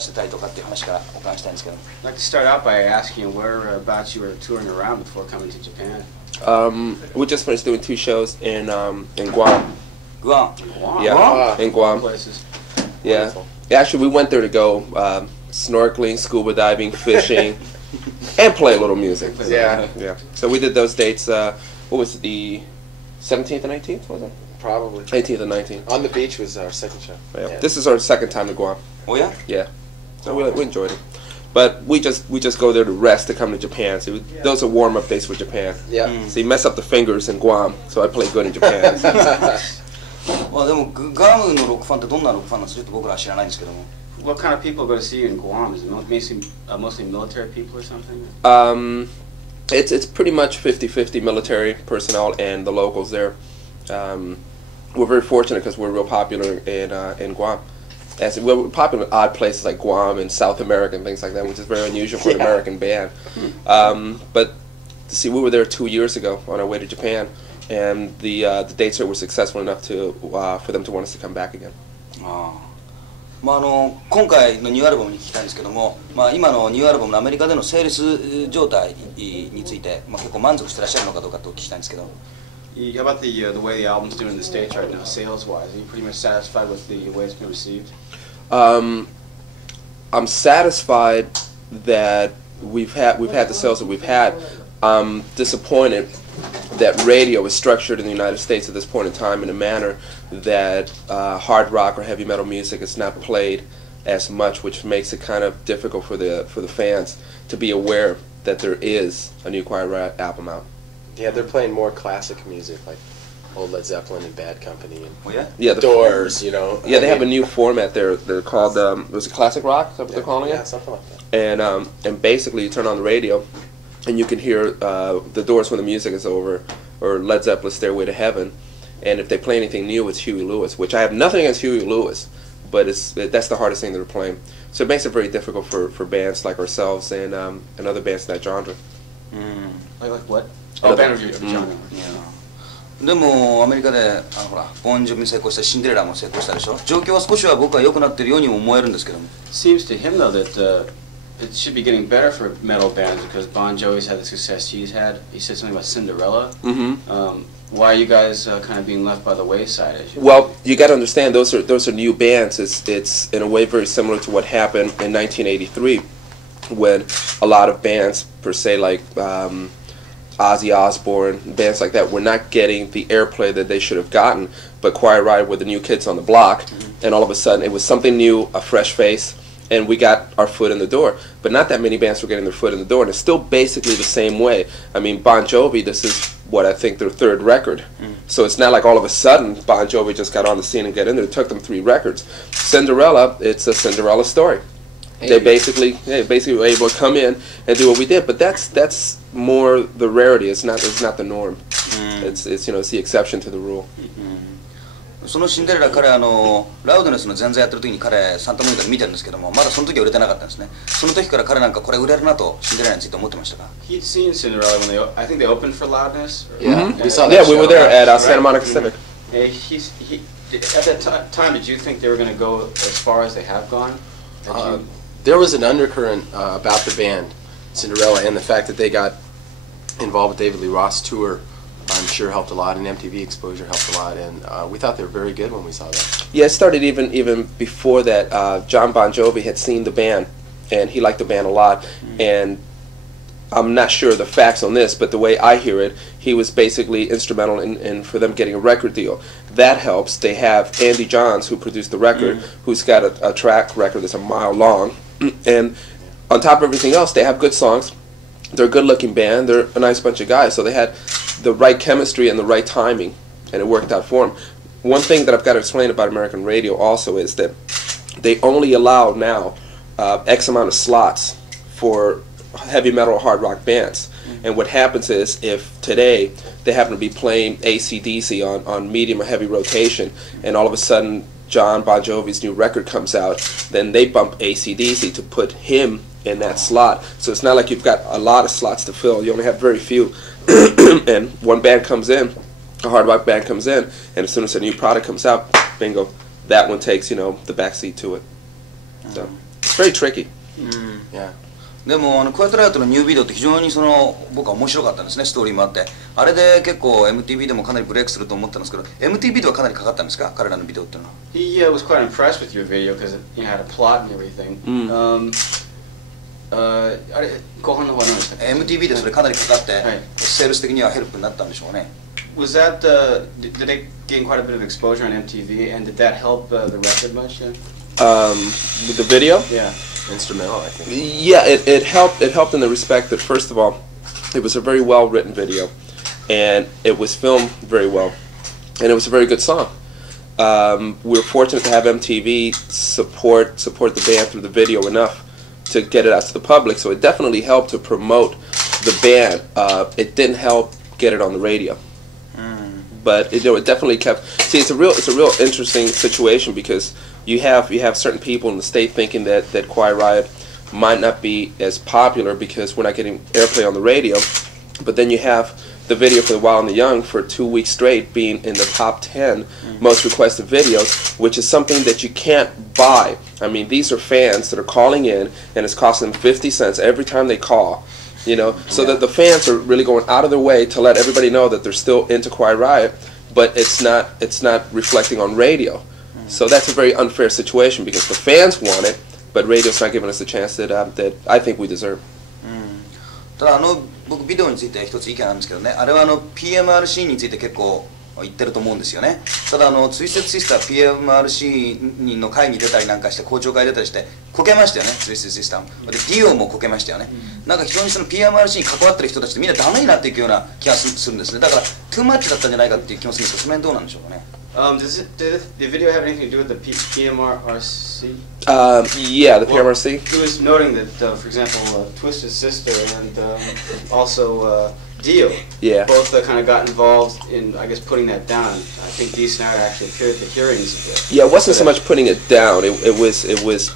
してたりとかっていう話からお伺いしたいんですけど。I'd like to start out by asking you whereabouts you were touring around before coming to Japan. We just finished doing 2 shows in Guam. Guam. Yeah, in Guam. Places. Yeah. Actually, we went there to go snorkeling, scuba diving, fishing, and play a little music. Yeah. Yeah. So we did those dates. What was it, the 17th and 18th? Was it? Probably. 18th and 19th. On the Beach was our second show. Yeah. Yeah. This is our second time to Guam. Oh yeah? Yeah. So we enjoyed it. But we just go there to rest to come to Japan. So those are warm-up days for Japan. Yeah. So you mess up the fingers in Guam, so I play good in Japan. まあでもグアムのロックファンってどんなロックファンなんですか？ちょっと僕らは知らないんですけども。What kind of people go to see you in Guam? Is it mostly military people or something? It's pretty much 50-50 military personnel and the locals there. We're very fortunate because we're real popular in Guam. As we're popular in odd places like Guam and South America and things like that, which is very unusual for an American band. But see, we were there 2 years ago on our way to Japan, and the dates there were successful enough for them to want us to come back again. まあ今回のニューアルバムに聞きたいんですけども、まあ今のニューアルバムのアメリカでのセールス状態について、まあ結構満足してらっしゃるのかどうかとお聞きしたいんですけど。How about the way the album's doing in the States right now, sales-wise? Are you pretty much satisfied with the way it's been received? I'm satisfied that we've had the sales that we've had. I'm disappointed that radio is structured in the United States at this point in time in a manner that hard rock or heavy metal music is not played as much, which makes it kind of difficult for the fans to be aware that there is a new Quiet Riot album out. Yeah, they're playing more classic music like old Led Zeppelin and Bad Company and Oh yeah? Yeah, the Doors, you know. Yeah, they have a new format there. They're called was it classic rock? Is that what they're calling it? Yeah, something like that. And basically you turn on the radio and you can hear the Doors when the music is over, or Led Zeppelin's Stairway to Heaven. And if they play anything new, it's Huey Lewis, which I have nothing against Huey Lewis, but that's the hardest thing they're playing. So it makes it very difficult for bands like ourselves and other bands in that genre. Like what? Oh, band of your genre. でもアメリカでほらボンジョビに成功したシンデレラも成功したでしょ。状況は少しは僕は良くなってるようにも思えるんですけども。Seems to him though that it should be getting better for metal bands because Bon Jovi's had the success he's had. He said something about Cinderella. Why are you guys kind of being left by the wayside? Well, you got to understand those are new bands. It's in a way very similar to what happened in 1983 when a lot of bands per se like Ozzy Osbourne, bands like that, were not getting the airplay that they should have gotten, but Quiet Riot were the new kids on the block, and all of a sudden it was something new, a fresh face, and we got our foot in the door. But not that many bands were getting their foot in the door, and it's still basically the same way. I mean, Bon Jovi, this is what I think their 3rd record. So it's not like all of a sudden Bon Jovi just got on the scene and got in there. It took them 3 records. Cinderella, it's a Cinderella story. They basically were able to come in and do what we did, but that's more the rarity. It's not the norm. It's it's the exception to the rule. そのシンデレラ彼ラウドネスの前座やってる時に彼サンタモニカで見てるんですけども、まだその時は売れてなかったんですね。その時から彼なんかこれ売れるなとシンデレラについて思ってましたか？ He'd seen Cinderella when I think they opened for Loudness. Yeah, we saw that. Yeah, we show. were there at Santa Monica Civic. At that time, did you think they were going to go as far as they have gone? There was an undercurrent about the band, Cinderella, and the fact that they got involved with David Lee Roth's tour, I'm sure helped a lot, and MTV exposure helped a lot, and we thought they were very good when we saw that. Yeah, it started even before that. John Bon Jovi had seen the band, and he liked the band a lot, and I'm not sure of the facts on this, but the way I hear it, he was basically instrumental in for them getting a record deal. That helps. They have Andy Johns, who produced the record, who's got a track record that's a mile long, and on top of everything else, they have good songs. They're a good-looking band. They're a nice bunch of guys, so they had the right chemistry and the right timing, and it worked out for them. One thing that I've got to explain about American radio also is that they only allow now X amount of slots for heavy metal or hard rock bands. And what happens is if today they happen to be playing AC/DC on medium or heavy rotation, and all of a sudden John Bon Jovi's new record comes out, then they bump AC/DC to put him in that slot. So it's not like you've got a lot of slots to fill. You only have very few. And one band comes in, a hard rock band comes in, and as soon as a new product comes out, bingo, that one takes the back seat to it. So It's very tricky. Yeah. でもクワイエット・ライオットのニュービデオって非常に僕は面白かったんですね。ストーリーもあって、あれで結構 MTV でもかなりブレイクすると思ったんですけど、 MTV ではかなりかかったんですか、彼らのビデオっていうのは。He was quite impressed with your video because it had a plot and everything. あれ後半の方は何ですか。 MTV でそれかなりかかって、セールス的にはヘルプになったんでしょうね。Was that did they gain quite a bit of exposure on MTV, and did that help the record much? With the video? Yeah. Instrumental, I think. Yeah, it helped. It helped in the respect that, first of all, it was a very well written video, and it was filmed very well, and it was a very good song. We were fortunate to have MTV support the band through the video enough to get it out to the public. So it definitely helped to promote the band. It didn't help get it on the radio, but it definitely kept. See, it's a real interesting situation because you have certain people in the state thinking that Quiet Riot might not be as popular because we're not getting airplay on the radio, but then you have the video for The Wild and the Young for 2 weeks straight being in the top 10 most requested videos, which is something that you can't buy. I mean, these are fans that are calling in, and it's costing them 50 cents every time they call, you know, so that the fans are really going out of their way to let everybody know that they're still into Quiet Riot, but it's not reflecting on radio. So that's a very unfair situation because the fans want it, but radio's not giving us the chance that I think we deserve. ただ僕ビデオについて一つ意見あるんですけどね、あれはPMRC について結構言ってると思うんですよね。ただツイステッドシスター PMRC の会に出たりなんかして公聴会出たりしてこけましたよね、ツイステッドシスターも。でディオもこけましたよね。なんか非常にPMRC に関わってる人たちってみんなダメになっていくような気がするんですね。だからトゥーマッチだったんじゃないかっていう気もするんですけど、その辺どうなんでしょうかね。Did the video have anything to do with the PMRC? Yeah, the PMRC. He was noting that, for example, Twisted Sister and also Dio, both kind of got involved in, I guess, putting that down. I think Dee Snider actually appeared at the hearings of it. Yeah, it wasn't so much putting it down. It was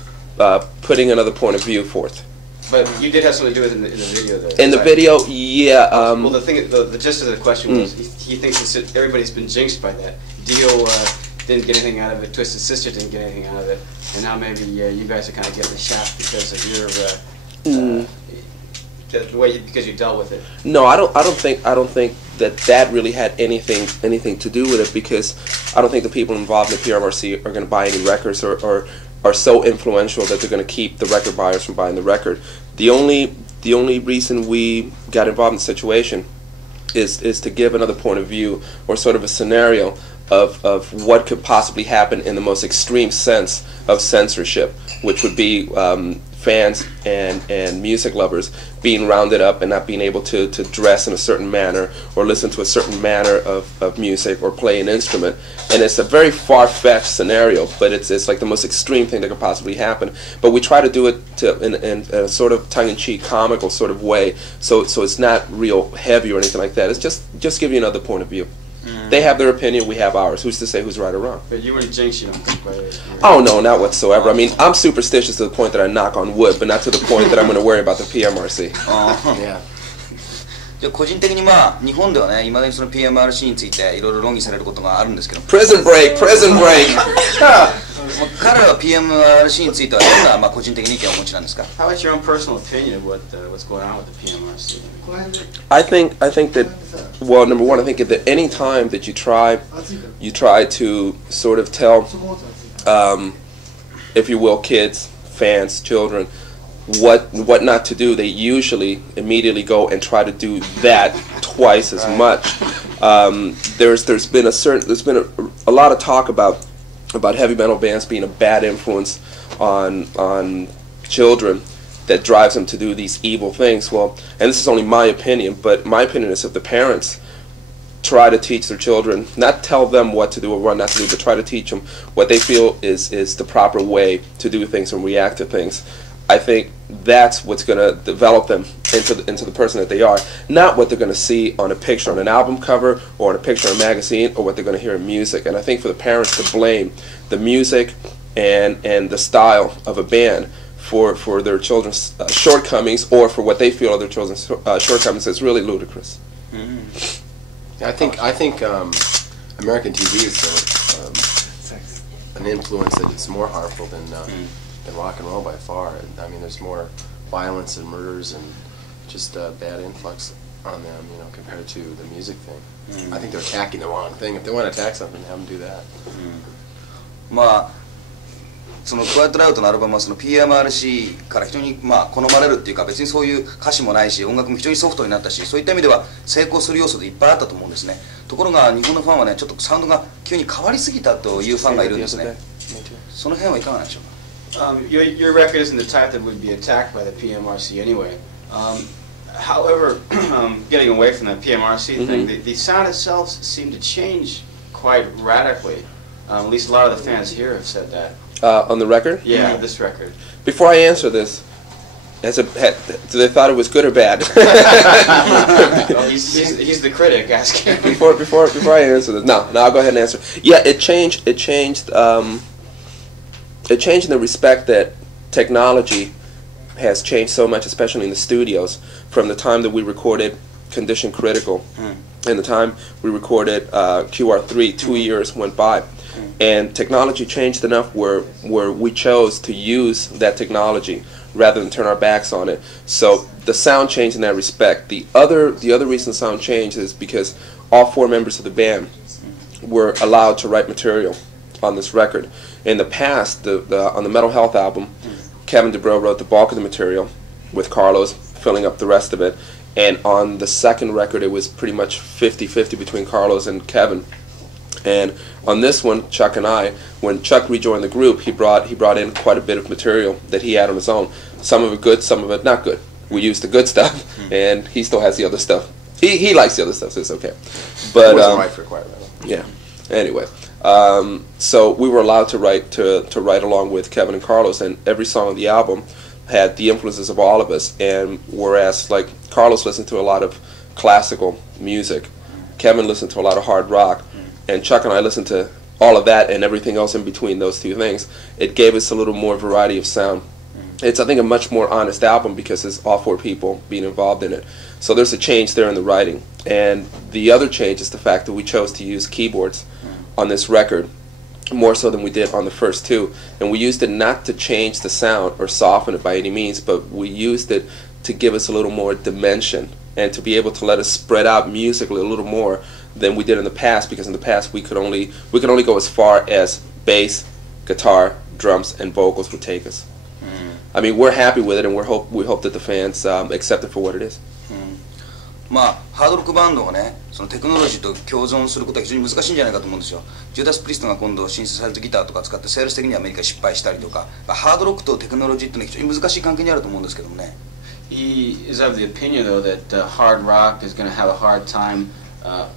putting another point of view forth. But you did have something to do with it in the video, though. In the video, yeah. Well, the gist of the question was he thinks that everybody's been jinxed by that. Dio didn't get anything out of it. Twisted Sister didn't get anything out of it, and now maybe you guys are kind of getting the shaft because of your the way because you dealt with it. No, I don't think that really had anything to do with it because I don't think the people involved in the PMRC are going to buy any records or are so influential that they're going to keep the record buyers from buying the record. The only reason we got involved in the situation is to give another point of view or sort of a scenario of what could possibly happen in the most extreme sense of censorship, which would be fans and music lovers being rounded up and not being able to dress in a certain manner or listen to a certain manner of music or play an instrument. And it's a very far-fetched scenario, but it's like the most extreme thing that could possibly happen. But we try to do it in a sort of tongue-in-cheek, comical sort of way, so it's not real heavy or anything like that. It's just give you another point of view. They have their opinion, we have ours. Who's to say who's right or wrong? But you weren't jinxed, you don't think, by it? Oh, no, not whatsoever. I mean, I'm superstitious to the point that I knock on wood, but not to the point that I'm going to worry about the PMRC. Yeah. じゃあ個人的に日本ではね、いまだにPMRC についていろいろ論議されることがあるんですけど、 Prison break! 彼らは PMRC についてはどんな個人的に意見をお持ちなんですか？ How about your own personal opinion of what's going on with the PMRC? I think that, well, number one, I think that any time that you try to sort of tell, if you will, kids, fans, children, what not to do, they usually immediately go and try to do that twice as much. There's been a lot of talk about heavy metal bands being a bad influence on children that drives them to do these evil things. Well, and this is only my opinion, but my opinion is if the parents try to teach their children, not tell them what to do or what not to do, but try to teach them what they feel is the proper way to do things and react to things, I think that's what's going to develop them into the person that they are, not what they're going to see on a picture on an album cover or on a picture in a magazine or what they're going to hear in music. And I think for the parents to blame the music and the style of a band for their children's shortcomings or for what they feel are their children's shortcomings is really ludicrous. I think American TV is an influence that is more harmful than than rock and roll by far. I mean, there's more violence and murders and just bad influx on them, you know, compared to the music thing. I think they're attacking the wrong thing. If they want to attack something, have them do that. まあそのクワイエットライトのアルバムはその PMRC から非常にまあ好まれるっていうか、別にそういう歌詞もないし音楽も非常にソフトになったし、そういった意味では成功する要素でいっぱいあったと思うんですね。ところが日本のファンはね、ちょっとサウンドが急に変わりすぎたというファンがいるんですね。その辺はいかがなんでしょうか。Your record isn't the type that would be attacked by the PMRC anyway. However, getting away from that PMRC thing, the sound itself seemed to change quite radically. At least a lot of the fans here have said that. On the record? Yeah, this record. Before I answer this, do they thought it was good or bad? Well, he's the critic asking. Before I answer this, no, I'll go ahead and answer. Yeah, it changed. It changed in the respect that technology has changed so much, especially in the studios, from the time that we recorded Condition Critical and the time we recorded QR3. 2 years went by, and technology changed enough where we chose to use that technology rather than turn our backs on it. So the sound changed in that respect. The other reason sound changed is because all 4 members of the band were allowed to write material on this record. In the past, on the Mental Health album, Kevin DeBro wrote the bulk of the material, with Carlos filling up the rest of it. And on the second record, it was pretty much 50-50 between Carlos and Kevin. And on this one, Chuck and I, when Chuck rejoined the group, he brought in quite a bit of material that he had on his own. Some of it good, some of it not good. We used the good stuff, and he still has the other stuff. He likes the other stuff, so it's okay. But it wasn't right for quite right. Yeah. Anyway, so we were allowed to write along with Kevin and Carlos, and every song on the album had the influences of all of us. And whereas like Carlos listened to a lot of classical music, Kevin listened to a lot of hard rock, and Chuck and I listened to all of that and everything else in between those two things. It gave us a little more variety of sound. It's, I think, a much more honest album because there's all 4 people being involved in it. So there's a change there in the writing. And the other change is the fact that we chose to use keyboards on this record, more so than we did on the first 2. And we used it not to change the sound or soften it by any means, but we used it to give us a little more dimension and to be able to let us spread out musically a little more than we did in the past, because in the past we could only go as far as bass, guitar, drums, and vocals would take us. I mean, we're happy with it, and we hope that the fans accept it for what it is. まあハードロックバンドをね、そのテクノロジーと共存することは非常に難しいんじゃないかと思うんですよ。ジューダス・プリストが今度シンセサイズギターとか使ってセールス的にはアメリカ失敗したりとか、ハードロックとテクノロジーってのは非常に難しい関係にあると思うんですけどもね。He is of the opinion, though, that hard rock is going to have a hard time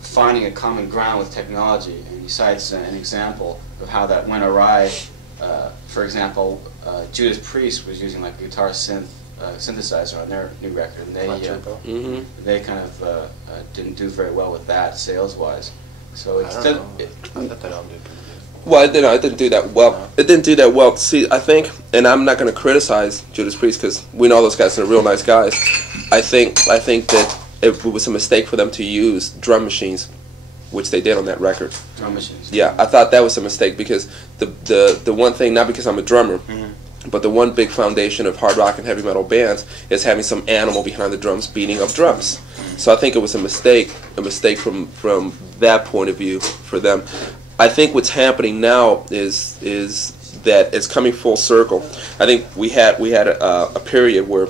finding a common ground with technology, and he cites an example of how that went awry. For example, Judas Priest was using like a guitar synthesizer on their new record, and they kind of didn't do very well with that sales-wise. So it's I thought that album did pretty good. Well, it didn't do that well. It didn't do that well. See, I think, and I'm not going to criticize Judas Priest because we know those guys are real nice guys. I think that it was a mistake for them to use drum machines, which they did on that record. Drum machines. Yeah, I thought that was a mistake because the one thing, not because I'm a drummer, but the one big foundation of hard rock and heavy metal bands is having some animal behind the drums beating up drums. So I think it was a mistake from that point of view for them. I think what's happening now is that it's coming full circle. I think we had a period where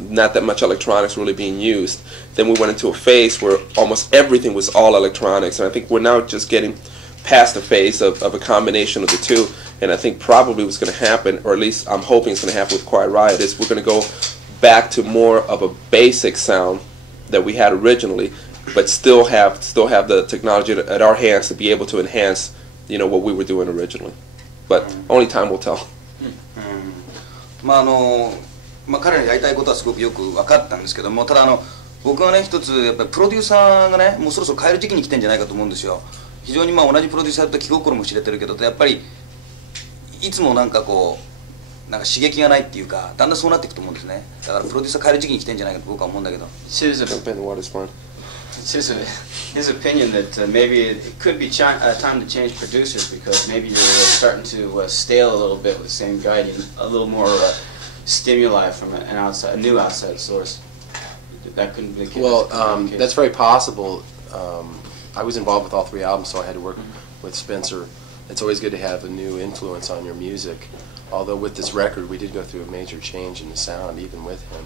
not that much electronics really being used. Then we went into a phase where almost everything was all electronics, and I think we're now just getting past the phase of a combination of the two. And I think probably what's going to happen, or at least I'm hoping it's going to happen with Quiet Riot, is we're going to go back to more of a basic sound that we had originally, but still have the technology at our hands to be able to enhance, what we were doing originally. But only time will tell. 彼らにやりたいことはすごくよく分かったんですけども、ただ僕はね、一つやっぱりプロデューサーがね、もうそろそろ変える時期に来てんじゃないかと思うんですよ。非常に同じプロデューサーと気心も知れてるけど、やっぱりいつもなんか刺激がないっていうか、だんだんそうなっていくと思うんですね。だからプロデューサー変える時期に来てんじゃないかと僕は思うんだけど。It's his opinion that maybe it could be time to change producers because maybe you're starting to stale a little bit with the same guy. You need a little more stimuli from a new outside source. That couldn't be the case. Well, that's very possible. I was involved with all 3 albums, so I had to work with Spencer. It's always good to have a new influence on your music. Although with this record, we did go through a major change in the sound, even with him.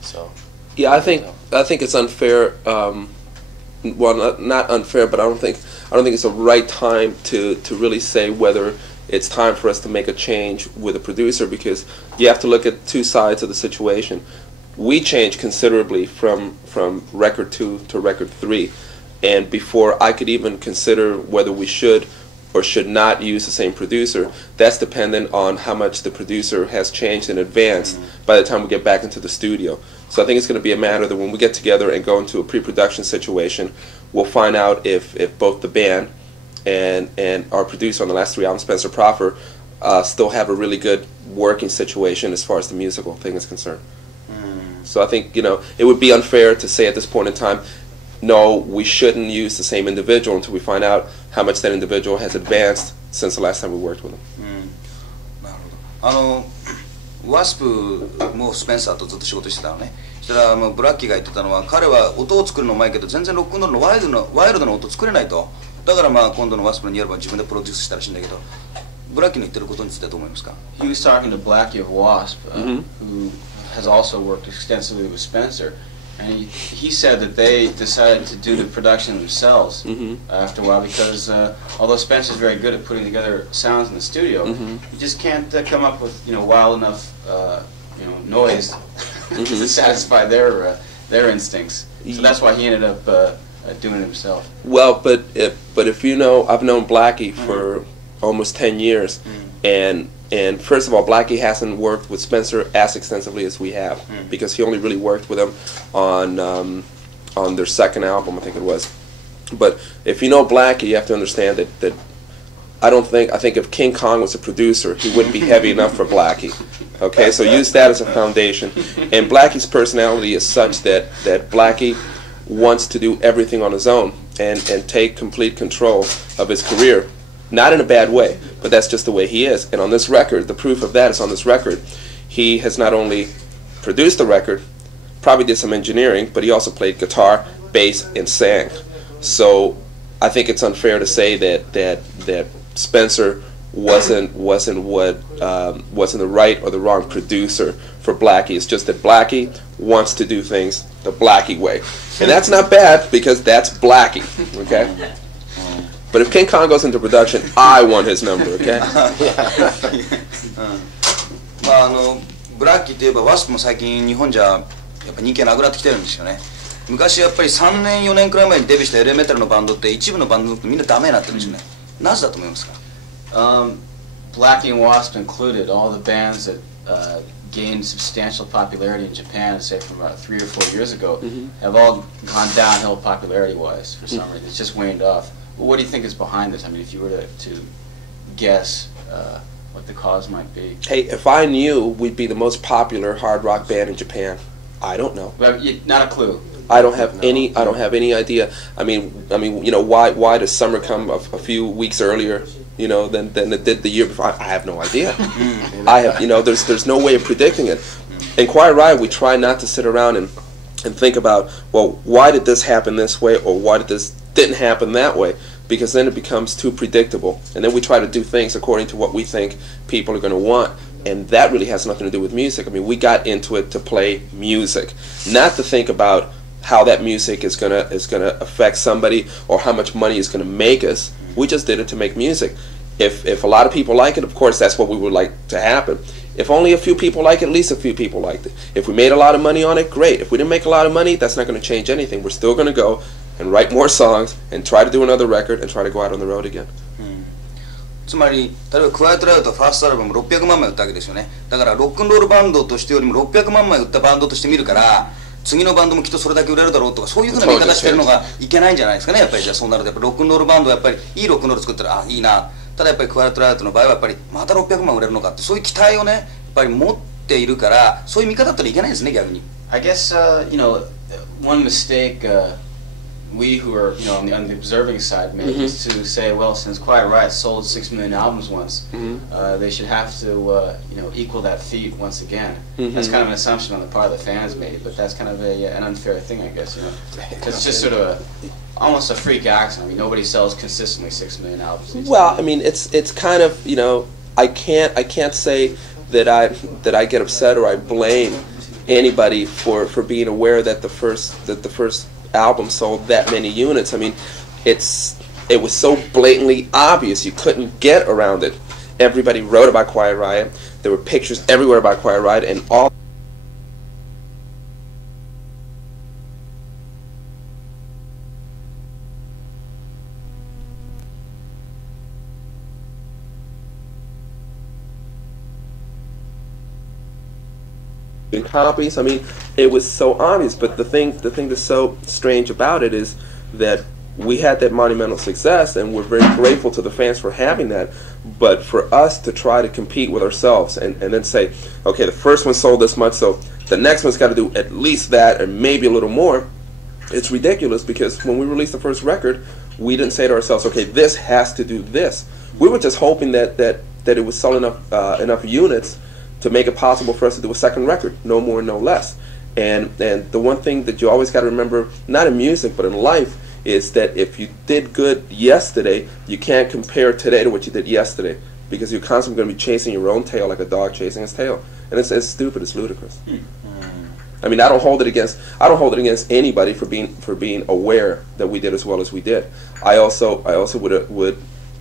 So. Yeah, I think it's unfair. Well, not unfair, but I don't think it's the right time to really say whether it's time for us to make a change with a producer, because you have to look at 2 sides of the situation. We changed considerably from record 2 to record 3, and before I could even consider whether we should or should not use the same producer, that's dependent on how much the producer has changed in advance by the time we get back into the studio. So I think it's going to be a matter that when we get together and go into a pre-production situation, we'll find out if both the band and our producer on the last 3 albums, Spencer Proffer, still have a really good working situation as far as the musical thing is concerned. So I think, it would be unfair to say at this point in time, no, we shouldn't use the same individual until we find out how much that individual has advanced since the last time we worked with him. なるほど。ワスプもスペンサーとずっと仕事してたのね。そしたらブラッキーが言ってたのは、彼は音を作るのうまいけど全然ロックンロールのワイルドな音作れないと。だから今度のワスプの2アルバム自分でプロデュースしたらしいんだけど、ブラッキーの言ってることについてはどう思いますか？ He was talking to Blackie of Wasp, who has also worked extensively with Spencer. And he said that they decided to do the production themselves after a while because although Spencer's very good at putting together sounds in the studio, he just can't come up with wild enough noise to satisfy their instincts. So that's why he ended up doing it himself. Well, but if you know, I've known Blackie for almost 10 years, and first of all, Blackie hasn't worked with Spencer as extensively as we have, because he only really worked with him on their second album, I think it was. But if you know Blackie, you have to understand that I think if King Kong was a producer, he wouldn't be heavy enough for Blackie. Okay, so use that as a foundation. And Blackie's personality is such that Blackie wants to do everything on his own and take complete control of his career. Not in a bad way, but that's just the way he is. And on this record, the proof of that is on this record. He has not only produced the record, probably did some engineering, but he also played guitar, bass, and sang. So I think it's unfair to say that Spencer wasn't the right or the wrong producer for Blackie. It's just that Blackie wants to do things the Blackie way, and that's not bad because that's Blackie. Okay. But if King Kong goes into production, I want his number, okay? ブラッキーといえばワスプも最近日本じゃやっぱ人気がなくなってきてるんですよね。昔やっぱり3年4年くらい前にデビューしたエレメタルのバンドって一部のバンドってみんなダメになってるんですよね。なぜだと思いますか？ Blackie and Wasp included, all the bands that gained substantial popularity in Japan, say from about 3 or 4 years ago, have all gone downhill popularity-wise for some reason. It's just waned off. What do you think is behind this? I mean, if you were to guess what the cause might be. Hey, if I knew we'd be the most popular hard rock band in Japan, I don't know. But not a clue. I don't have any. I don't have any idea. I mean, why does summer come a few weeks earlier, than it did the year before? I have no idea. I have, there's no way of predicting it. In Quiet Riot, we try not to sit around and think about, well, why did this happen this way, or why did this didn't happen that way, because then it becomes too predictable, and then we try to do things according to what we think people are going to want, and that really has nothing to do with music. I mean, we got into it to play music, not to think about how that music is gonna affect somebody or how much money it's gonna make us. We just did it to make music. If a lot of people like it, of course that's what we would like to happen. If only a few people like it, at least a few people liked it. If we made a lot of money on it, great. If we didn't make a lot of money, that's not going to change anything. We're still going to go and write more songs and try to do another record and try to go out on the road again. つまり例えばクワイエット・ライオットファーストアルバム600万枚売ったわけですよね。だからロックンロールバンドとしてよりも600万枚売ったバンドとして見るから、次のバンドもきっとそれだけ売れるだろうとか、そういうふうな見方してるのがいけないんじゃないですかね。やっぱりじゃあそうなるとやっぱロックンロールバンドはやっぱりいいロックンロール作ったらいいな。ただやっぱりクワイエット・ライオットの場合はやっぱりまた600万売れるのかって、そういう期待をねやっぱり持っているから、そういう見方だったらいけないですね、逆に。I guess one mistake we who are, you know, on the observing side, maybe, is to say, well, since Quiet Riot sold 6 million albums once, they should have to, you know, equal that feat once again. That's kind of an assumption on the part of the fans, maybe, but that's kind of an unfair thing, I guess, you know. Because it's just sort of almost a freak accident. I mean, nobody sells consistently 6 million albums. Well, I mean, it's kind of, you know, I can't say that I get upset or I blame anybody for being aware that the first album sold that many units. I mean, it was so blatantly obvious you couldn't get around it. Everybody wrote about Quiet Riot. There were pictures everywhere about Quiet Riot, and all copies. I mean, it was so obvious. But the thing that's so strange about it is that we had that monumental success, and we're very grateful to the fans for having that. But for us to try to compete with ourselves and then say, okay, the first one sold this much, so the next one's got to do at least that, and maybe a little more, it's ridiculous. Because when we released the first record, we didn't say to ourselves, okay, this has to do this. We were just hoping that it would sell enough units to make it possible for us to do a second record, no more, no less. And the one thing that you always got to remember, not in music but in life, is that if you did good yesterday, you can't compare today to what you did yesterday, because you're constantly going to be chasing your own tail like a dog chasing his tail, and it's stupid, it's ludicrous. I mean, I don't hold it against anybody for being aware that we did as well as we did. I also would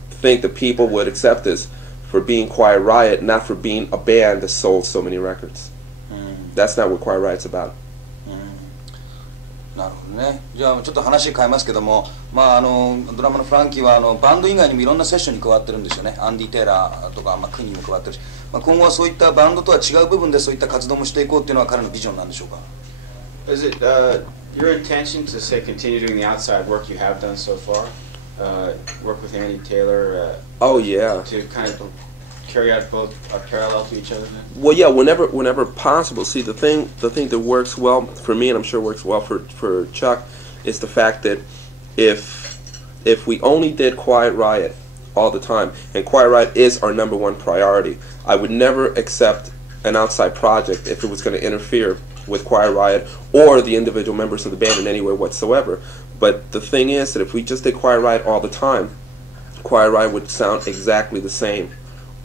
think that people would accept this for being Quiet Riot, not for being a band that sold so many records. That's not what Quiet Riot's about. なるほどね。じゃあちょっと話変えますけども、まあドラマのフランキーはバンド以外にもいろんなセッションに加わってるんですよね。アンディ・テイラーとか、クニーも加わってるし、今後はそういったバンドとは違う部分でそういった活動もしていこうっていうのは彼のビジョンなんでしょうか。Is it your intention to say continue doing the outside work you have done so far? Work with Andy Taylor. Oh yeah. To kind of carry out both parallel to each other then? Well, yeah, whenever possible. See, the thing that works well for me, and I'm sure works well for Chuck, is the fact that if we only did Quiet Riot all the time, and Quiet Riot is our #1 priority, I would never accept an outside project if it was going to interfere with Quiet Riot or the individual members of the band in any way whatsoever. But the thing is that if we just did Quiet Riot all the time, Quiet Riot would sound exactly the same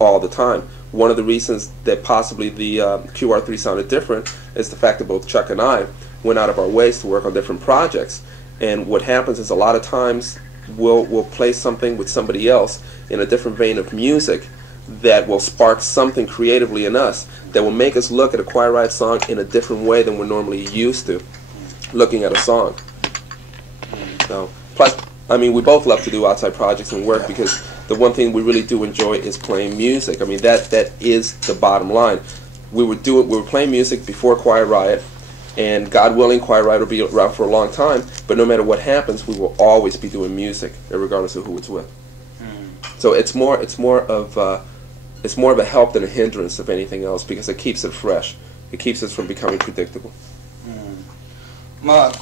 all the time. One of the reasons that possibly the QR3 sounded different is the fact that both Chuck and I went out of our ways to work on different projects. And what happens is a lot of times we'll play something with somebody else in a different vein of music that will spark something creatively in us that will make us look at a Quiet Riot song in a different way than we're normally used to looking at a song. So, plus, I mean, we both love to do outside projects and work because the one thing we really do enjoy is playing music. I mean, that is the bottom line. We were playing music before Quiet Riot, and God willing, Quiet Riot will be around for a long time. But no matter what happens, we will always be doing music, regardless of who it's with. So it's more of a help than a hindrance, if anything else, because it keeps it fresh. It keeps us from becoming predictable.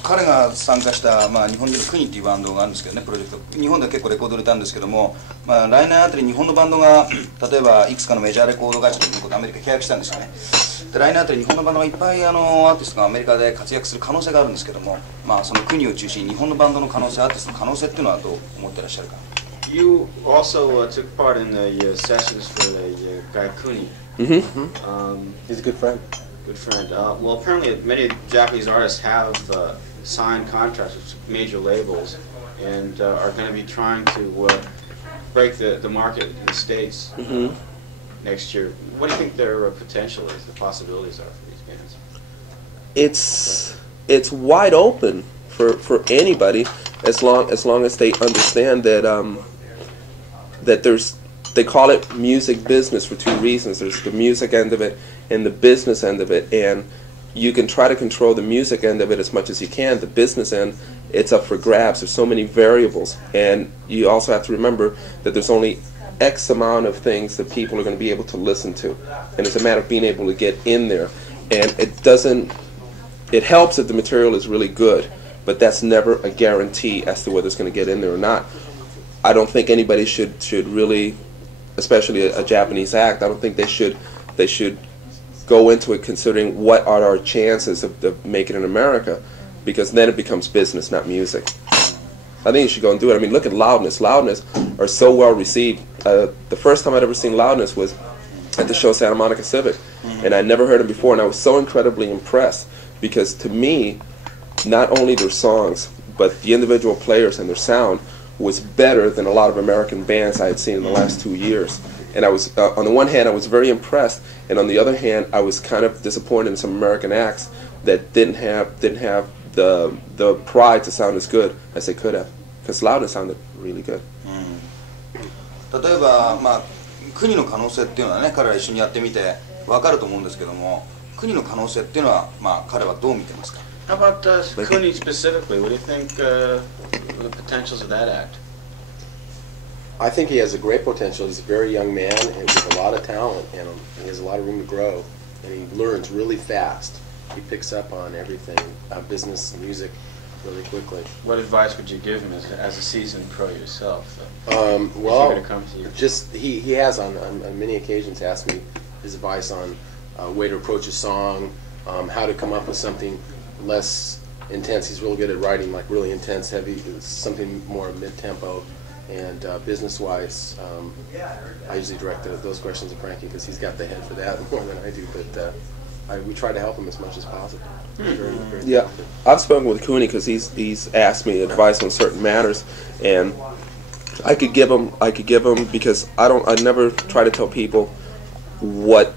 彼が参加した、日本でクニっていうバンドがあるんですけどね、プロジェクト。日本で結構レコード売れたんですけども、来年あたり日本のバンドが例えばいくつかのメジャーレコード会社とアメリカ契約したんですよね。で来年あたり日本のバンドがいっぱいアーティストがアメリカで活躍する可能性があるんですけども、その国を中心に日本のバンドの可能性、アーティストの可能性っていうのはどう思ってらっしゃるか。You also took part in the sessions for the guy Kuni. He's a good friend. Good friend. Well, apparently many Japanese artists have signed contracts with major labels and are going to be trying to break the market in the States next year. What do you think their potential is, the possibilities are for these bands? It's wide open for anybody as long as they understand that they call it music business for two reasons. There's the music end of it and the business end of it, and you can try to control the music end of it as much as you can. The business end, it's up for grabs. There's so many variables, and you also have to remember that there's only X amount of things that people are going to be able to listen to, and it's a matter of being able to get in there. And it helps if the material is really good, but that's never a guarantee as to whether it's going to get in there or not. I don't think anybody should really, especially a Japanese act, I don't think they should go into it considering what are our chances of making it in America, because then it becomes business, not music. I think you should go and do it. I mean, look at Loudness. Loudness are so well received. The first time I'd ever seen Loudness was at the show Santa Monica Civic, and I'd never heard them before, and I was so incredibly impressed, because to me, not only their songs, but the individual players and their sound was better than a lot of American bands I had seen in the last 2 years. And I was, on the one hand, I was very impressed, and on the other hand, I was kind of disappointed in some American acts that didn't have the pride to sound as good as they could have, because Loudness sounded really good. 例えば、まあ、国の可能性っていうのはね、彼ら一緒にやってみて分かると思うんですけども、国の可能性っていうのは、まあ、彼はどう見てますか？ How about Kuni specifically? What do you think the potentials of that act? I think he has a great potential. He's a very young man and with a lot of talent in him. He has a lot of room to grow, and he learns really fast. He picks up on everything, business, music, really quickly. What advice would you give him as a seasoned pro yourself? Well, just he has on many occasions asked me his advice on way to approach a song, how to come up with something less intense. He's really good at writing like really intense, heavy, something more mid-tempo. And business-wise, I usually direct those questions to Frankie because he's got the head for that more than I do. But we try to help him as much as possible. Very yeah, I've spoken with Cooney because he's asked me advice on certain matters, and I could give him because I never try to tell people what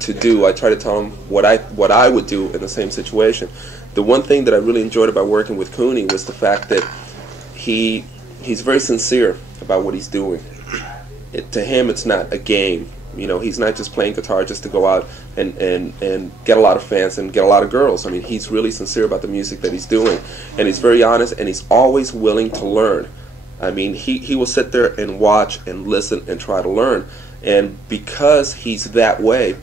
to do. I try to tell them what I would do in the same situation. The one thing that I really enjoyed about working with Cooney was the fact that he's very sincere about what he's doing. To him, it's not a game. You know, he's not just playing guitar just to go out and get a lot of fans and get a lot of girls. I mean, he's really sincere about the music that he's doing, and he's very honest, and he's always willing to learn. I mean, he will sit there and watch and listen and try to learn, and because he's that way,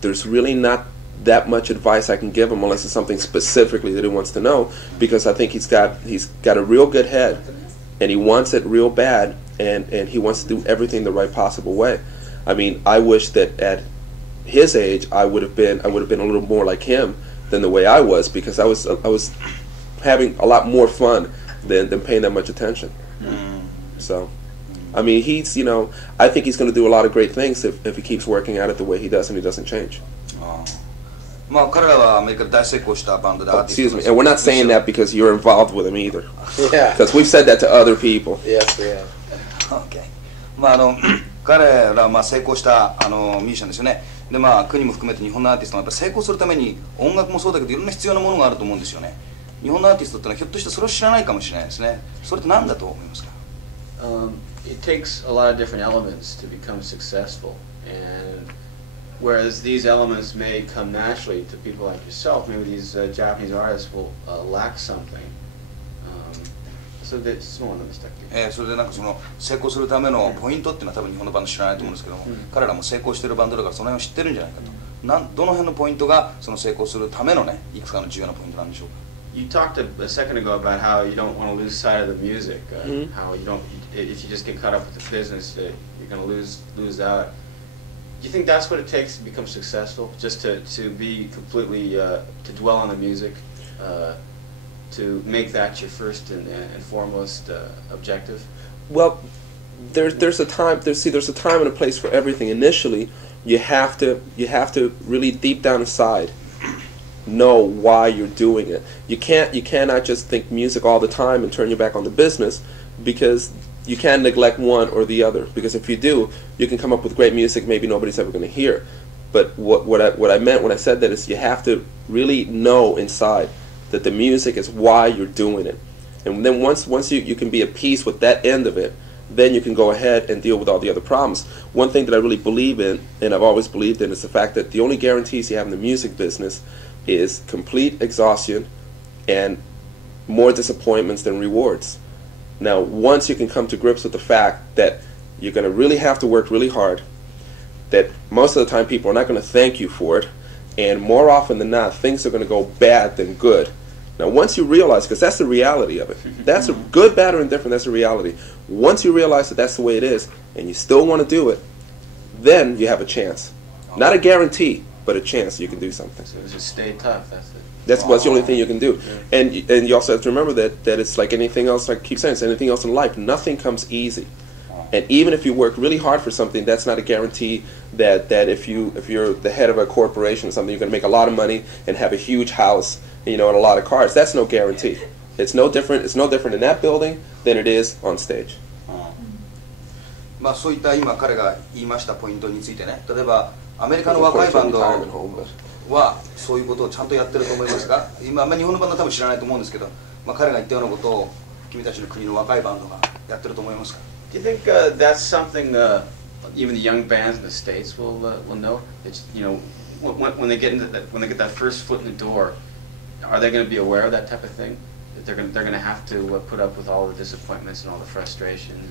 there's really not that much advice I can give him unless it's something specifically that he wants to know, because I think he's got a real good head, and he wants it real bad, and he wants to do everything the right possible way. I mean, I wish that at his age I would have been a little more like him than the way I was, because I was having a lot more fun than paying that much attention. So, I mean, he's, you know, I think he's going to do a lot of great things if he keeps working at it the way he does and he doesn't change. Excuse me, and we're not saying that because you're involved with him either. Yeah. Because we've said that to other people. Yes, we have. Okay. 彼らは成功したミュージシャンですよね。で国も含めて日本のアーティストもやっぱ成功するために音楽もそうだけどいろんな必要なものがあると思うんですよね。日本のアーティストってのはひょっとしてそれを知らないかもしれないですね。それって何だと思いますか？ It takes a lot of different elements to become successful, and whereas these elements may come naturally to people like yourself, maybe these Japanese artists will lack something. So that's small mistake. それでなんかその成功するためのポイントっていうのは多分日本のバンド知らないと思うんですけども、彼らも成功しているバンドだからその辺を知ってるんじゃないかと。どの辺のポイントがその成功するためのね、いくつかの重要なポイントなんでしょうか。You talked a second ago about how you don't want to lose sight of the music, how you don't, if you just get caught up with the business, you're going to lose out. Do you think that's what it takes to become successful? Just to be completely, to dwell on the music, to make that your first and foremost objective? Well, there's a time and a place for everything. Initially, you have to really deep down inside know why you're doing it. You cannot just think music all the time and turn your back on the business, because you can't neglect one or the other. Because if you do, you can come up with great music maybe nobody's ever going to hear. But what I meant when I said that is you have to really know inside that the music is why you're doing it. And then once you can be at peace with that end of it, then you can go ahead and deal with all the other problems. One thing that I really believe in, and I've always believed in, is the fact that the only guarantees you have in the music business is complete exhaustion and more disappointments than rewards. Now, once you can come to grips with the fact that you're going to really have to work really hard, that most of the time people are not going to thank you for it, and more often than not, things are going to go bad than good, Now, once you realize, because that's the reality of it, that's a good, bad, or indifferent, that's the reality. Once you realize that that's the way it is, and you still want to do it, then you have a chance. Not a guarantee, but a chance you can do something. So just stay tough, that's it. That's what's the only thing you can do. Yeah. And you also have to remember that it's like anything else, like I keep saying, it's anything else in life. Nothing comes easy. And even if you work really hard for something, that's not a guarantee that if you're the head of a corporation or something, you're going to make a lot of money and have a huge house, and a lot of cars. That's no guarantee. It's no different in that building than it is on stage. まあそういった今彼が言いましたポイントについてね、例えばアメリカの若いバンドはそういうことをちゃんとやってると思いますが、今日本のバンドは多分知らないと思うんですけど、彼が言ったようなことを君たちの国の若いバンドがやってると思いますか？ Do you think that's something even the young bands in the States will know? It's, when they get that first foot in the door, are they going to be aware of that type of thing? That they're going to have to put up with all the disappointments and all the frustrations,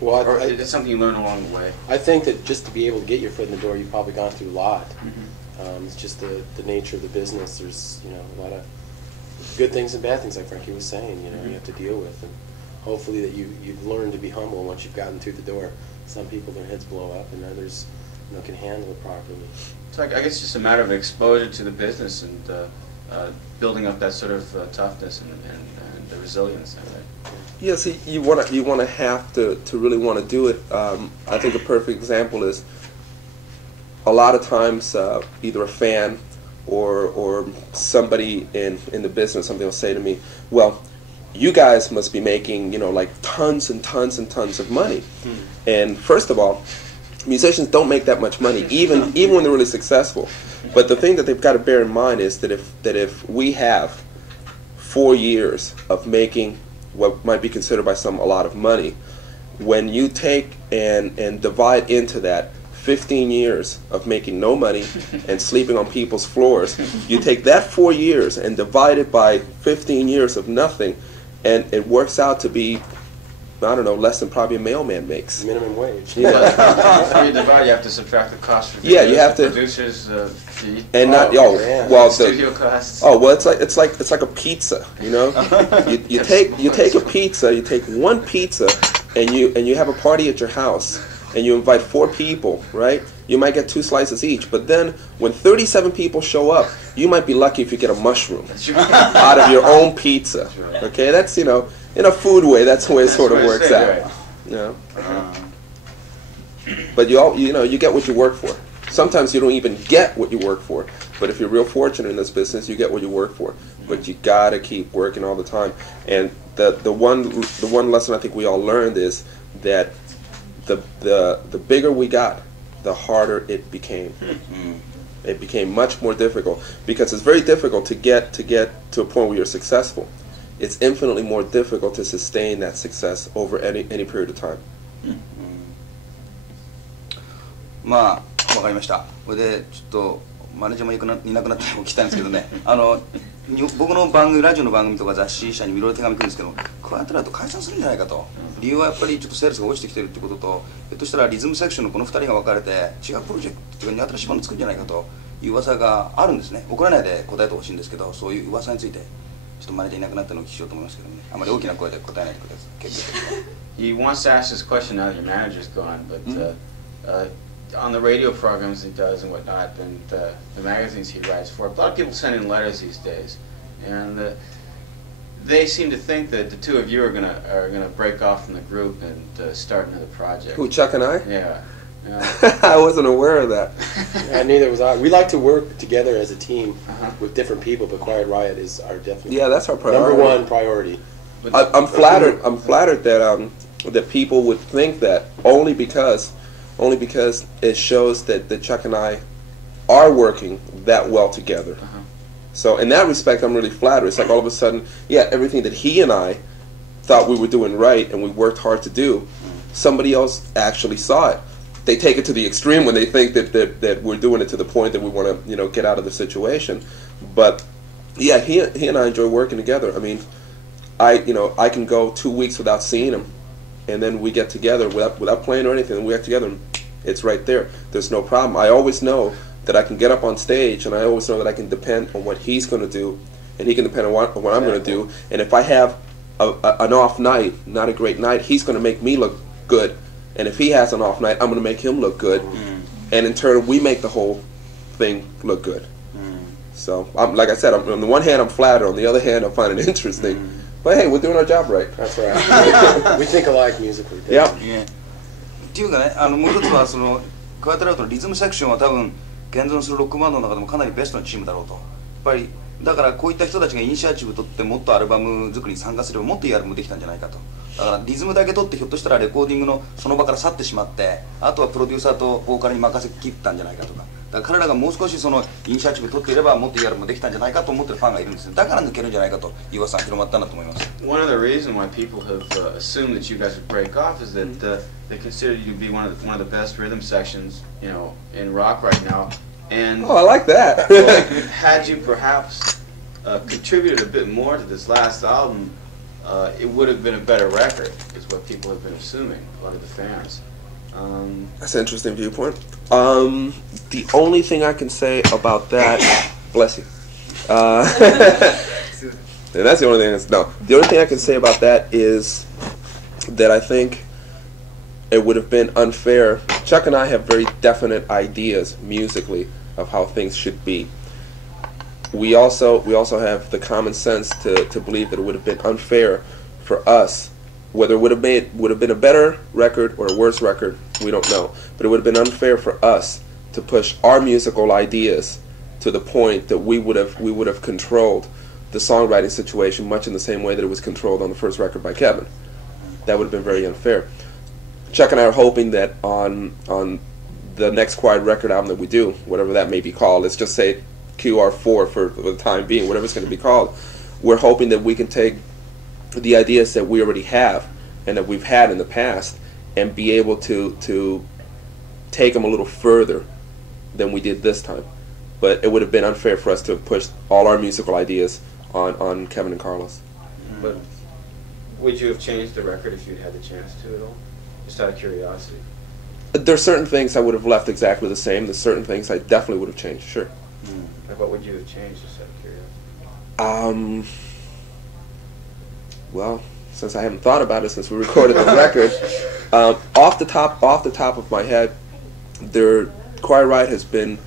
or it's something you learn along the way? I think that just to be able to get your foot in the door, you've probably gone through a lot. It's just the nature of the business. There's a lot of good things and bad things, like Frankie was saying. You have to deal with, and hopefully that you've learned to be humble once you've gotten through the door. Some people, their heads blow up, and others can handle it properly. So I guess it's just a matter of exposure to the business and building up that sort of toughness and the resilience. Right? Yeah, see, you want to have to really want to do it. I think a perfect example is a lot of times either a fan or somebody in the business, something will say to me, well, you guys must be making, like tons and tons and tons of money. And first of all, musicians don't make that much money, even when they're really successful. But the thing that they've got to bear in mind is that if we have 4 years of making what might be considered by some a lot of money, when you take and divide into that 15 years of making no money and sleeping on people's floors, you take that 4 years and divide it by 15 years of nothing, and it works out to be, I don't know, less than probably a mailman makes. Minimum wage. Yeah. Before you divide, you have to subtract the cost for you have to producers' fee. And studio costs. Oh well, it's like a pizza, you take a pizza, you take one pizza, and you have a party at your house, and you invite 4 people, right? You might get 2 slices each, but then when 37 people show up, you might be lucky if you get a mushroom out of your own pizza. Okay, that's in a food way, that's the way it sort of works out. But you get what you work for. Sometimes you don't even get what you work for, but if you're real fortunate in this business, you get what you work for. But you gotta keep working all the time. And the one lesson I think we all learned is that the bigger we got, the harder it became. It became much more difficult, because it's very difficult to get to a point where you're successful. It's infinitely more difficult to sustain that success over any period of time. まあわかりました。これでちょっとマネージャーもいなくなっておきたいんですけどね。僕の番組、ラジオの番組とか雑誌社にいろいろ手紙来るんですけど、こうやってなると解散するんじゃないかと。理由はやっぱりちょっとセールスが落ちてきてるってことと、ひょっとしたらリズムセクションのこの2人が分かれて違うプロジェクトというか新しいバンド作るんじゃないかという噂があるんですね。怒らないで答えてほしいんですけど、そういう噂についてちょっとマネージャーいなくなったのをお聞きしようと思いますけどね。あまり大きな声で答えないでください。結局。He wants to ask this question now that your manager's gone, but on the radio programs he does and whatnot, and the magazines he writes for, a lot of people send in letters these days, and they seem to think that the two of you are gonna break off from the group and start another project. Who, Chuck and I? Yeah. I wasn't aware of that. Yeah, neither was I. We like to work together as a team with different people, but Quiet Riot is our definitely that's our priority. Number one priority. I'm flattered. I'm flattered that people would think that only because it shows that Chuck and I are working that well together. So in that respect, I'm really flattered. It's like all of a sudden, everything that he and I thought we were doing right and we worked hard to do, somebody else actually saw it. They take it to the extreme when they think that we're doing it to the point that we want to get out of the situation. But he and I enjoy working together. I mean, I can go 2 weeks without seeing him, and then we get together without playing or anything, and we get together and it's right there. There's no problem. I always know that I can get up on stage, and I always know that I can depend on what he's going to do and he can depend on what I'm going to do. And if I have an off night, not a great night, he's going to make me look good. And if he has an off night, I'm going to make him look good. And in turn, we make the whole thing look good. So, like I said, on the one hand, I'm flattered. On the other hand, I find it interesting. But hey, we're doing our job right. That's right. We think alike musically. Yeah. っていうかね、もう一つはそのクワイエットラウトのリズムセクションは多分現存するロックバンドの中でもかなりベストなチームだろうと。やっぱりだからこういった人たちがイニシアチブ取ってもっとアルバム作りに参加すればもっといいアルバムできたんじゃないかと。だからリズムだけ取ってひょっとしたらレコーディングのその場から去ってしまってあとはプロデューサーとボーカルに任せきったんじゃないかとか。だから彼らがもう少しそのイニシアチブ取っていればもっといいアルバムできたんじゃないかと思ってるファンがいるんですね。だから抜けるんじゃないかと岩さん広まったんだと思います。One of the reasons why people have assumed that you guys would break off is that they consider you to be one of the best rhythm sections, you know, in rock right now. And Oh, I like that. well, had you perhaps contributed a bit more to this last album, it would have been a better record, is what people have been assuming, a lot of the fans. That's an interesting viewpoint. The only thing I can say about that, bless you. And that's the only thing. The only thing I can say about that is that I think it would have been unfair. Chuck and I have very definite ideas musically of how things should be. We also have the common sense to believe that it would have been unfair for us. Whether it would have been a better record or a worse record, we don't know. But it would have been unfair for us to push our musical ideas to the point that we would have controlled the songwriting situation much in the same way that it was controlled on the first record by Kevin. That would have been very unfair. Chuck and I are hoping that on the next Quiet record album that we do, whatever that may be called, let's just say QR4 for the time being, whatever it's going to be called, we're hoping that we can take the ideas that we already have and that we've had in the past and be able to take them a little further than we did this time. But it would have been unfair for us to push all our musical ideas on Kevin and Carlos. But would you have changed the record if you'd had the chance to at all? Just out of curiosity. There's certain things I would have left exactly the same. There's certain things I definitely would have changed, sure. Like what would you have changed, just out of curiosity? Well, since I haven't thought about it since we recorded the record, off the top of my head, Quiet Riot has been,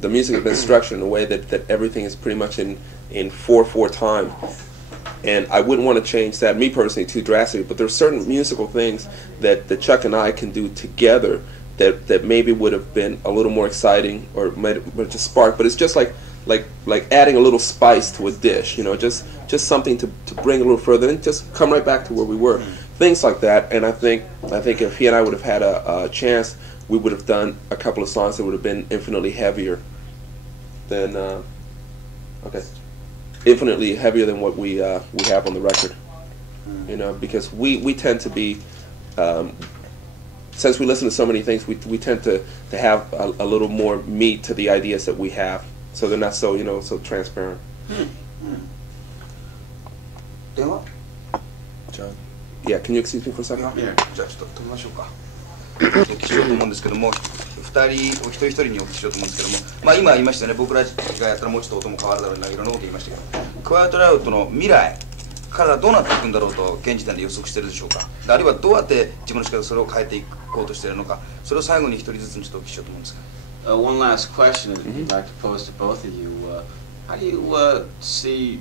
the music has been structured in a way that everything is pretty much in 4/4 time, and I wouldn't want to change that, me personally, too drastically. But there are certain musical things that Chuck and I can do together that maybe would have been a little more exciting or might just spark. But it's just like adding a little spice to a dish, you know, just something to bring a little further and just come right back to where we were. Things like that. And I think if he and I would have had a chance, we would have done a couple of songs that would have been infinitely heavier than infinitely heavier than what we have on the record. You know, because we tend to be since we listen to so many things, we tend to have a little more meat to the ideas that we have. So they're not so, so transparent. John. Yeah, can you excuse me for a second? Yeah. じゃあちょっと止めましょうか。お聞きしようと思うんですけども、2人お一人一人にお聞きしようと思うんですけども、まあ今言いましたよね、僕らがやったらもうちょっと音も変わるだろうな、いろんなこと言いましたけど、クワイエットラウトの未来からどうなっていくんだろうと現時点で予測しているでしょうか。あるいはどうやって自分の仕方それを変えていこうとしているのか、それを最後に一人ずつにちょっとお聞きしようと思うんですが。One last question that I'd like to pose to both of you. How do you see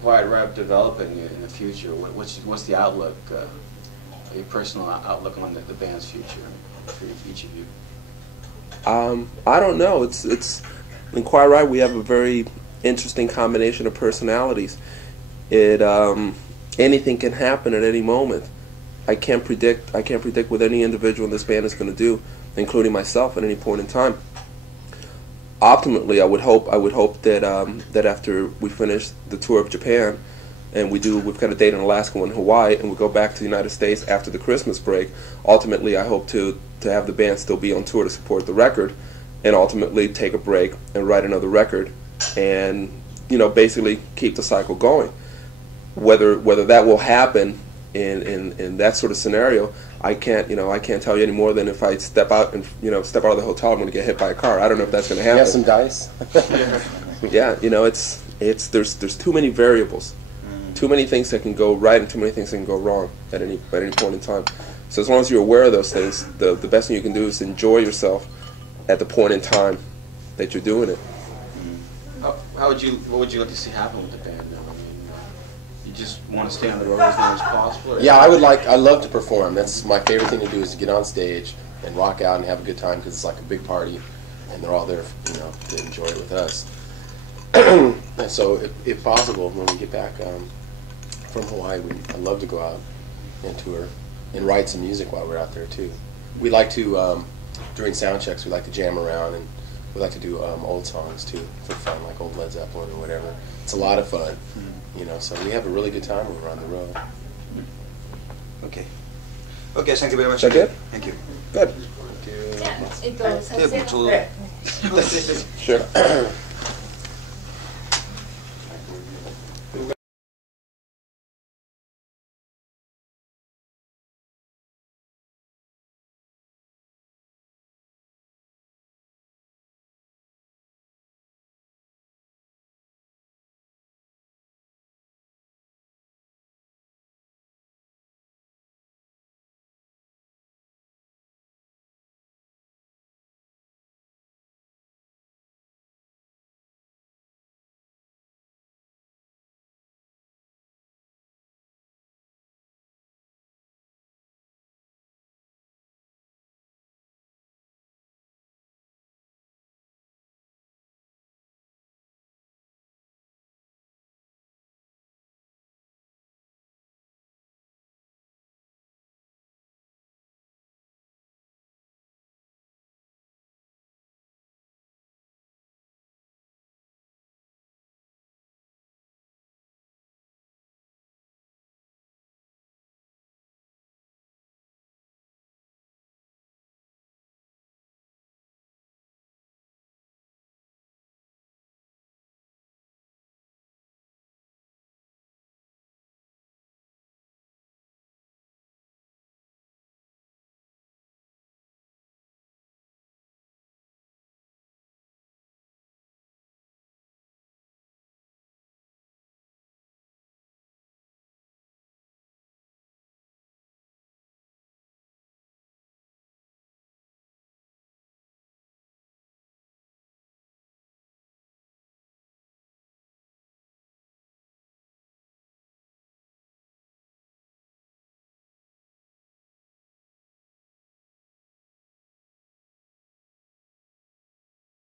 Quiet Riot developing in the future? What's the outlook, your personal outlook on the band's future for each of you? I don't know. It's in Quiet Riot we have a very interesting combination of personalities. Anything can happen at any moment. I can't predict what any individual in this band is going to do, including myself, at any point in time. Ultimately, I would hope that after we finish the tour of Japan, and we've got a date in Alaska and Hawaii, and we go back to the United States after the Christmas break. Ultimately, I hope to have the band still be on tour to support the record, and ultimately take a break and write another record, and basically keep the cycle going. Whether that will happen in that sort of scenario, I can't tell you any more than if I step out of the hotel, I'm going to get hit by a car. I don't know if that's going to happen. You have some dice? Yeah, there's too many variables, too many things that can go right and too many things that can go wrong at any point in time. So as long as you're aware of those things, the best thing you can do is enjoy yourself at the point in time that you're doing it. What would you like to see happen with the band? Though? I mean, you just want to stay on the road as long as possible? Or Yeah, I love to perform. That's my favorite thing to do, is to get on stage and rock out and have a good time, because it's like a big party, and they're all there, to enjoy it with us. And so, if possible, when we get back from Hawaii, I'd love to go out and tour and write some music while we're out there too. We like to, during sound checks, we like to jam around, and we like to do old songs too for fun, like old Led Zeppelin or whatever. It's a lot of fun, so we have a really good time when we're on the road. Okay. Okay, thank you very much. Is that good? Thank you. Good. Sure. Sure.